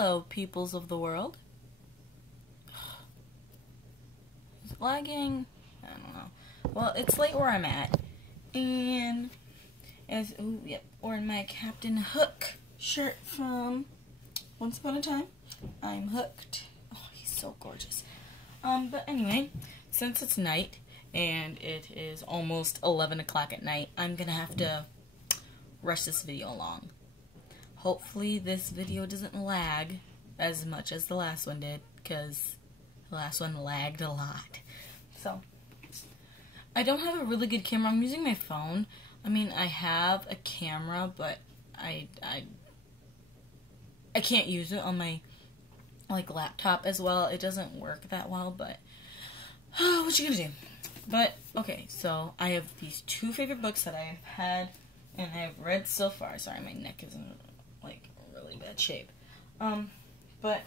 Hello, peoples of the world. Is it lagging? I don't know. Well, it's late where I'm at. And, wearing my Captain Hook shirt from Once Upon a Time. I'm hooked. Oh, he's so gorgeous. But anyway, since it's night, and it is almost 11 o'clock at night, I'm gonna have to rush this video along. Hopefully this video doesn't lag as much as the last one did, because the last one lagged a lot. So, I don't have a really good camera. I'm using my phone. I mean, I have a camera, but I can't use it on my, laptop as well. It doesn't work that well, but, what you gonna do? But, okay, so I have these two favorite books that I've had and I've read so far. Sorry, my neck is in, really bad shape. But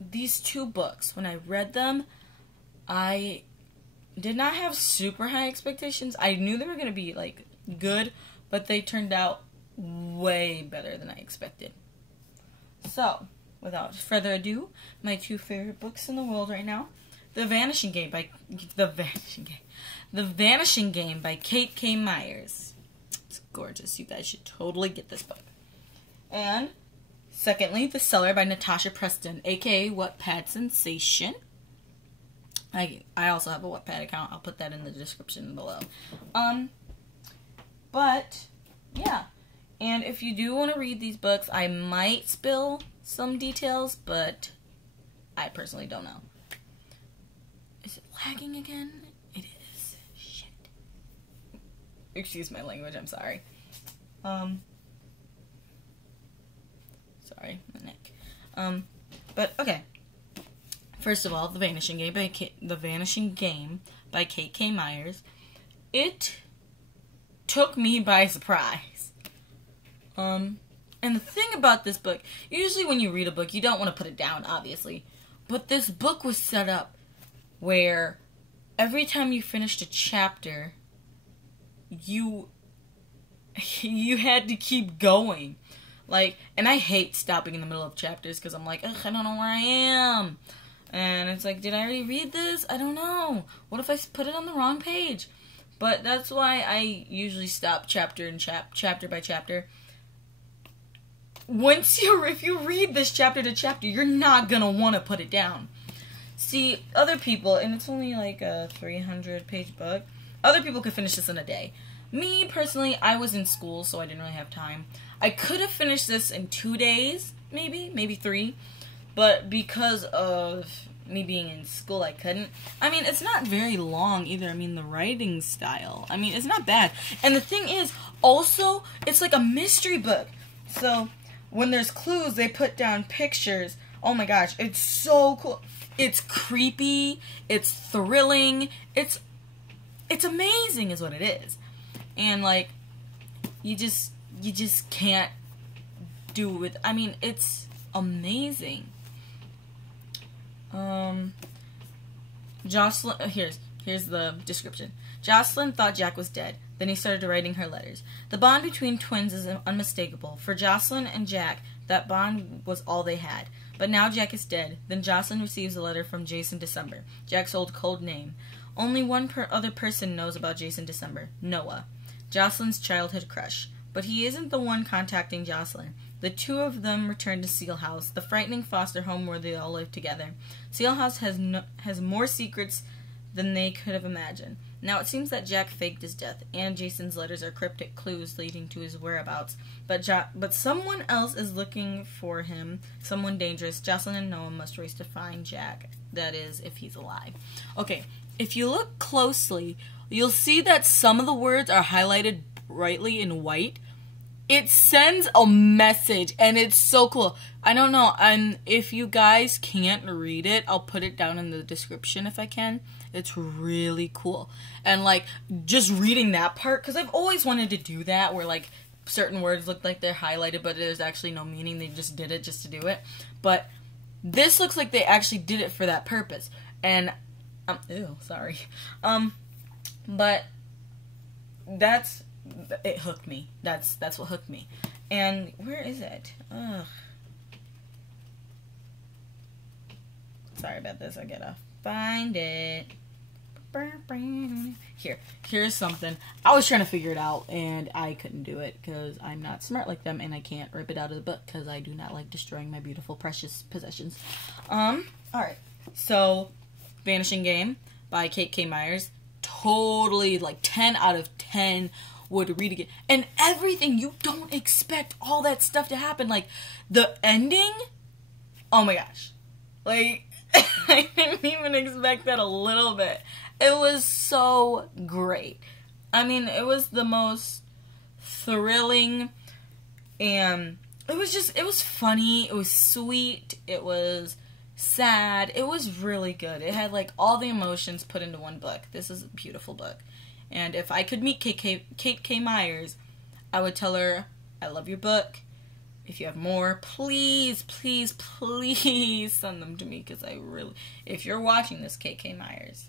these two books, when I read them, I did not have super high expectations. I knew they were going to be, good, but they turned out way better than I expected. So, without further ado, my two favorite books in the world right now, The Vanishing Game by Kate K. Myers. It's gorgeous. You guys should totally get this book. And secondly, The Cellar by Natasha Preston, aka Wattpad Sensation. I also have a Wattpad account. I'll put that in the description below. But yeah. And if you do want to read these books, I might spill some details, but I personally don't know. Is it lagging again? It is. Shit. Excuse my language, I'm sorry. Sorry, my neck. But okay. First of all, The Vanishing Game by Kate K. Myers. It took me by surprise. And the thing about this book, usually when you read a book, you don't want to put it down, obviously. But this book was set up where every time you finished a chapter, you had to keep going. And I hate stopping in the middle of chapters because I'm like, ugh, I don't know where I am. And it's like, did I already read this? I don't know. What if I put it on the wrong page? But that's why I usually stop chapter by chapter. If you read this chapter to chapter, you're not gonna want to put it down. See, other people, and it's only like a 300-page book, other people could finish this in a day. Me, personally, I was in school, so I didn't really have time. I could have finished this in 2 days, maybe 3, but because of me being in school, I couldn't. I mean, it's not very long either. I mean, the writing style, it's not bad. And the thing is, also, it's like a mystery book. So, when there's clues, they put down pictures. Oh my gosh, it's so cool. It's creepy, it's thrilling, it's amazing is what it is. And you just can't do it with, it's amazing. Jocelyn, here's the description. Jocelyn thought Jack was dead. Then he started writing her letters. The bond between twins is unmistakable. For Jocelyn and Jack, that bond was all they had. But now Jack is dead. Then Jocelyn receives a letter from Jason December, Jack's old code name. Only one other person knows about Jason December, Noah, Jocelyn's childhood crush. But he isn't the one contacting Jocelyn. The two of them return to Seal House, the frightening foster home where they all live together. Seal House has more secrets than they could have imagined. Now it seems that Jack faked his death, and Jason's letters are cryptic clues leading to his whereabouts. But someone else is looking for him, someone dangerous. Jocelyn and Noah must race to find Jack. That is, if he's alive. Okay, if you look closely, you'll see that some of the words are highlighted brightly in white. It sends a message, and it's so cool. I don't know, and if you guys can't read it, I'll put it down in the description if I can. It's really cool. And, just reading that part, because I've always wanted to do that, where, certain words look like they're highlighted, but there's actually no meaning. They just did it just to do it. But this looks like they actually did it for that purpose. And, ew, sorry. But it hooked me. That's what hooked me. And where is it? Ugh. Sorry about this. I gotta find it. Here's something. I was trying to figure it out, and I couldn't do it because I'm not smart like them, and I can't rip it out of the book because I do not like destroying my beautiful, precious possessions. Alright. So, Vanishing Game by Kate K. Myers. Totally, like, 10 out of 10 would read again. And everything, you don't expect all that stuff to happen. Like, the ending, oh my gosh. Like, I didn't even expect that a little bit. It was so great. I mean, it was the most thrilling, and it was funny, it was sweet, it was sad, it was really good. It had, like, all the emotions put into one book. This is a beautiful book. And if I could meet Kate K. Myers, I would tell her, I love your book. If you have more, please, please, please send them to me, because I really, if you're watching this, Kate K. Myers,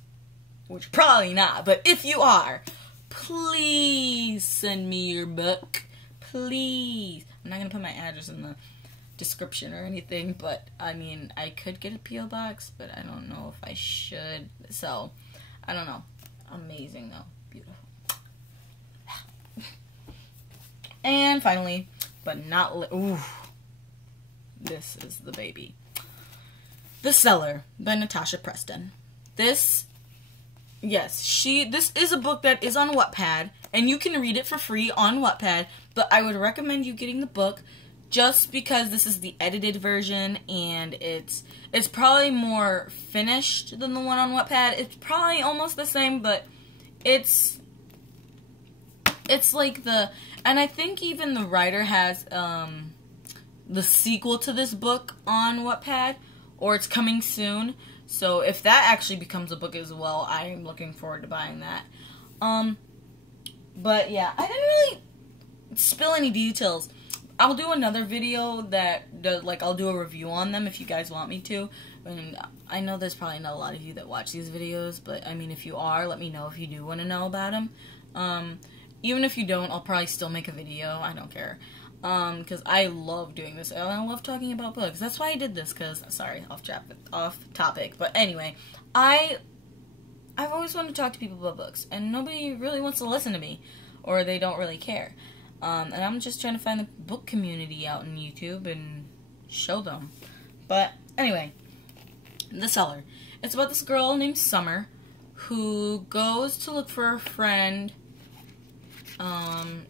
which probably not, but if you are, please send me your book. Please. I'm not going to put my address in the description or anything, but, I mean, I could get a P.O. box, but I don't know if I should, so, I don't know. Amazing, though. Beautiful. And finally, but not, ooh, this is the baby. The Cellar by Natasha Preston. This is a book that is on Wattpad, and you can read it for free on Wattpad, but I would recommend you getting the book just because this is the edited version, and it's probably more finished than the one on Wattpad. It's probably almost the same, but it's like and I think even the writer has the sequel to this book on Wattpad, or it's coming soon. So if that actually becomes a book as well, I'm looking forward to buying that. But yeah, I didn't really spill any details. I'll do another video that does, like, I'll do a review on them if you guys want me to. And I know there's probably not a lot of you that watch these videos, but I mean, if you are, let me know if you do want to know about them. Even if you don't, I'll probably still make a video. I don't care. Because I love doing this. I love talking about books. That's why I did this, because, sorry, off topic. But anyway, I've always wanted to talk to people about books, and nobody really wants to listen to me, or they don't really care. And I'm just trying to find the book community out on YouTube and show them. But anyway, The Cellar. It's about this girl named Summer who goes to look for her friend.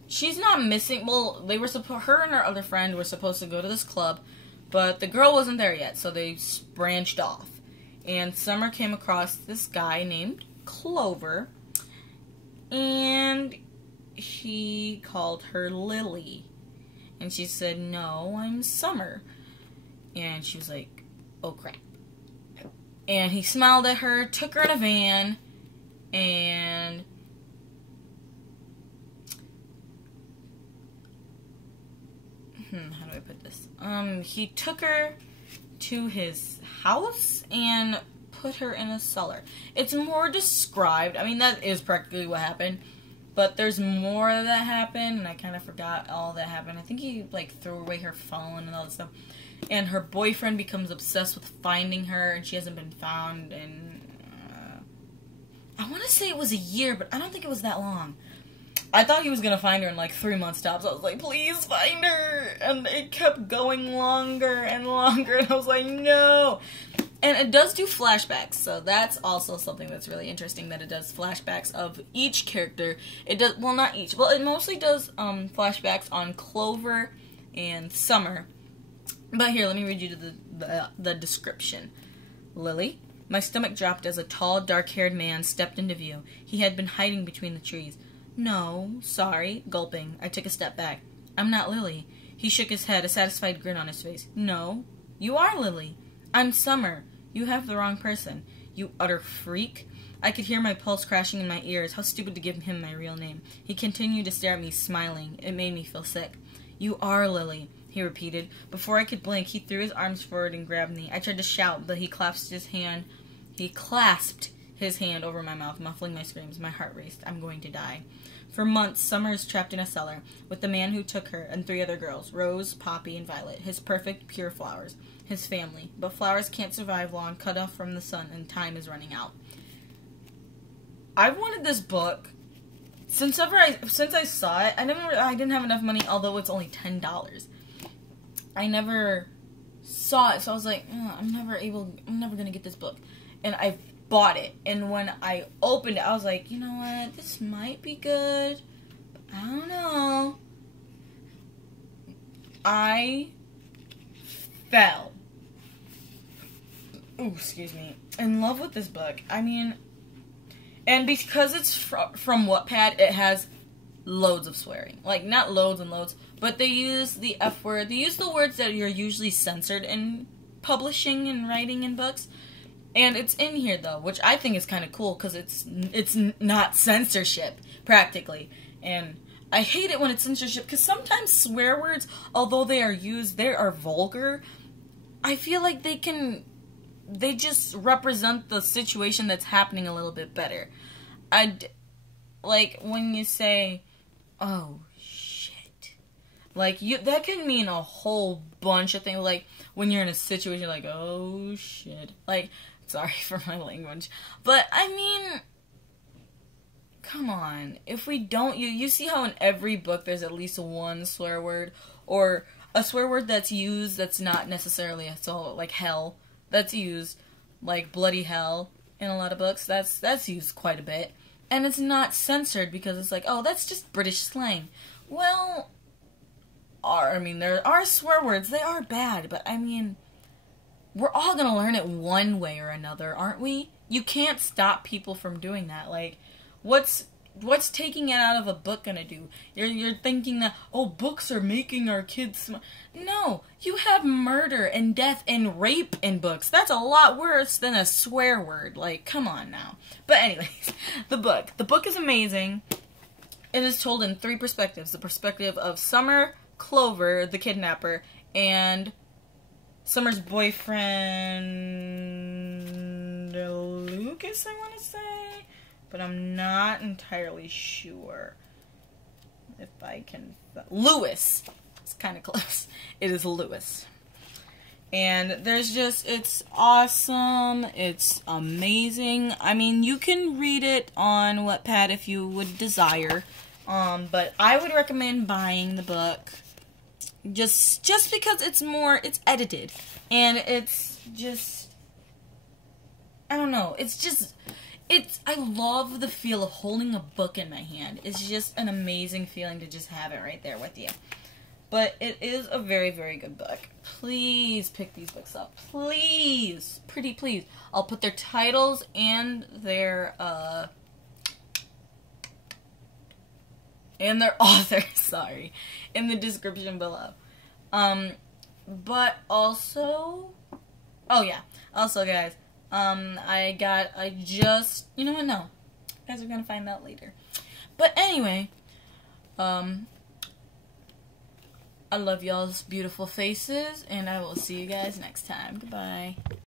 She's not missing. Well, her and her other friend were supposed to go to this club, but the girl wasn't there yet, so they branched off. And Summer came across this guy named Clover, and he called her Lily. And she said, "No, I'm Summer." And she was like, "Oh crap." And he smiled at her, took her in a van, and how do I put this? He took her to his house and put her in a cellar. It's more described. I mean, that is practically what happened. But there's more that happened, and I kind of forgot all that happened. I think he, like, threw away her phone and all that stuff. And her boyfriend becomes obsessed with finding her, and she hasn't been found in, I want to say it was a year, but I don't think it was that long. I thought he was going to find her in, like, 3 months tops. I was like, please find her! And it kept going longer and longer, and I was like, no! And it does do flashbacks, so that's also something that's really interesting, that it does flashbacks of each character. It does, well, not each. Well, it mostly does flashbacks on Clover and Summer. But here, let me read you the description. Lily. My stomach dropped as a tall, dark-haired man stepped into view. He had been hiding between the trees. No, sorry, gulping. I took a step back. I'm not Lily. He shook his head, a satisfied grin on his face. No, you are Lily. I'm Summer. You have the wrong person. You utter freak. I could hear my pulse crashing in my ears. How stupid to give him my real name. He continued to stare at me, smiling. It made me feel sick. You are Lily, he repeated. Before I could blink, he threw his arms forward and grabbed me. I tried to shout, but he clasped his hand over my mouth, muffling my screams. My heart raced. I'm going to die. For months, Summer is trapped in a cellar with the man who took her and 3 other girls, Rose, Poppy, and Violet, his perfect, pure flowers, his family. But flowers can't survive long, cut off from the sun, and time is running out. I've wanted this book since I saw it. I didn't have enough money, although it's only $10. I never saw it, so I was like, I'm never gonna get this book. And I bought it, and when I opened it, I was like, you know what, this might be good, but I don't know. I fell, in love with this book. I mean, and because it's from Wattpad, it has loads of swearing. Like, not loads and loads, but they use the F word. They use the words that are usually censored in publishing and writing in books. And it's in here, though, which I think is kind of cool, because it's not censorship, practically. And I hate it when it's censorship, because sometimes swear words, although they are used, they are vulgar. I feel like they just represent the situation that's happening a little bit better. Like, when you say, oh, shit. Like, that can mean a whole bunch of things. Like, when you're in a situation, like, oh, shit. Like, sorry for my language. But, I mean, come on. If we don't, you see how in every book there's at least one swear word, or a swear word that's used that's not necessarily, so, like, hell, that's used, like, bloody hell, in a lot of books. That's used quite a bit. And it's not censored, because it's like, oh, that's just British slang. Well, I mean, there are swear words. They are bad, but, I mean, we're all gonna learn it one way or another, aren't we? You can't stop people from doing that. Like, what's taking it out of a book gonna do? You're thinking that, oh, books are making our kids smart. No, you have murder and death and rape in books. That's a lot worse than a swear word. Like, come on now. But anyways, the book. The book is amazing. It is told in 3 perspectives. The perspective of Summer, Clover, the kidnapper, and Summer's boyfriend, Lucas, I want to say, but I'm not entirely sure if I can, Lewis, it's kind of close, it is Lewis, and there's just, it's awesome, it's amazing. I mean, you can read it on Wattpad if you would desire, but I would recommend buying the book. Just because it's edited, and it's just, I don't know, I love the feel of holding a book in my hand. It's just an amazing feeling to just have it right there with you. But it is a very, very good book. Please pick these books up. Please. Pretty please. I'll put their titles and their author, sorry, in the description below. But also, oh yeah, also guys, you know what, no, you guys are gonna find out later. But anyway, I love y'all's beautiful faces, and I will see you guys next time. Goodbye.